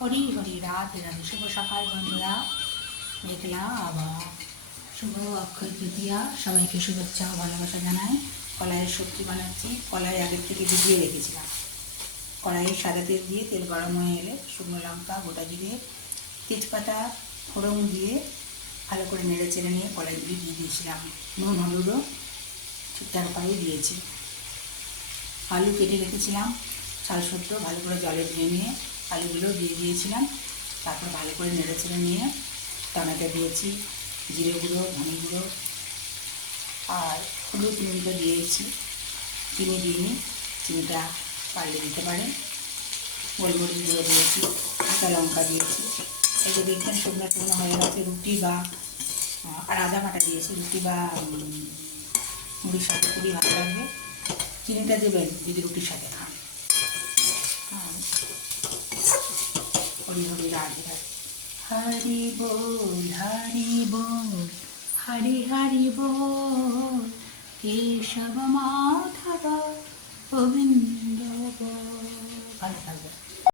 হরি হরি, রাধে রাধে। শুভ সকাল বন্ধুরা, মেঘলা আবার শুভ অক্ষয় তৃতীয়া। সবাইকে শুভেচ্ছা ও ভালোবাসা জানাই। কলাইয়ের সবজি বানাচ্ছি। কলাই আগের থেকে ভিজিয়ে রেখেছিলাম। কড়াইয়ে সাদা তেল দিয়ে তেল গরম হয়ে এলে শুকনো লঙ্কা, গোটা জিরে, তেজপাতা ফোড়ন দিয়ে ভালো করে নেড়ে চেড়ে নিয়ে কলাইগুলি দিয়ে দিয়েছিলাম। নুন হলুদও ঠিকঠাক ভাবেই দিয়েছি। আলু কেটে রেখেছিলাম, চাল শুদ্ধ ভালো করে জলে ধুয়ে নিয়ে আলুগুলো দিয়ে দিয়েছিলাম। তারপর ভালো করে নেড়ে চেড়ে নিয়ে টমেটো দিয়েছি, জিরে গুঁড়ো, ধনে গুঁড়ো আর হলুদ নুনটা দিয়েছি। চিনি দিইনি, চিনিটা পারলে দিতে পারেন। গোলমরিচ গুঁড়ো দিয়েছি, কাঁচা লঙ্কা দিয়েছি। এগুলো দেখবেন শুকনো শুকনো হয়ে গেছে। রুটি বা আর আদা বাটা দিয়েছি, রুটি বা মুড়ির সাথে খুবই ভালো লাগবে। চিনিটা দেবেন যদি রুটির সাথে খান। হরি হরি, রাধে রাধে। হরি বল হরি বল, হরি হরি বল, কেশব মাধব